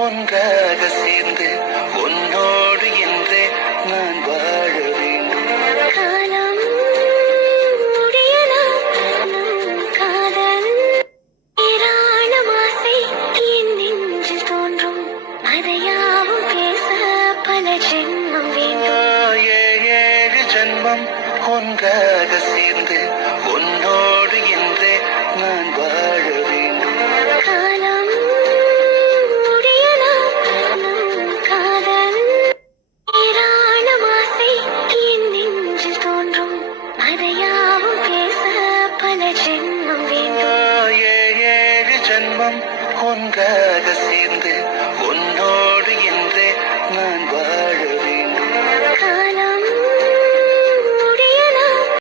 ஒன்றாக சேர்ந்து உன்னோடு என்றே நான் வாழ வேண்டும். காலம் முடியலாம் நம் காதல் ஏராளம் ஆசை என் நெஞ்சில் தோன்றும் அதையாவும் பேச பல ஜென்மம் வேண்டும். ஏழு ஜென்மம் ஒன்றாக சேர்ந்து உன்னோடு என்றே நான் வாழ வேண்டும். காலம் முடியலாம் நம் காதல் ஏராளம் ஆசை என் நெஞ்சில் தோன்றும் அதையாவும் பேச பல ஜென்மம் வேண்டும். ஏழு ஜென்மம் ஒன்றாக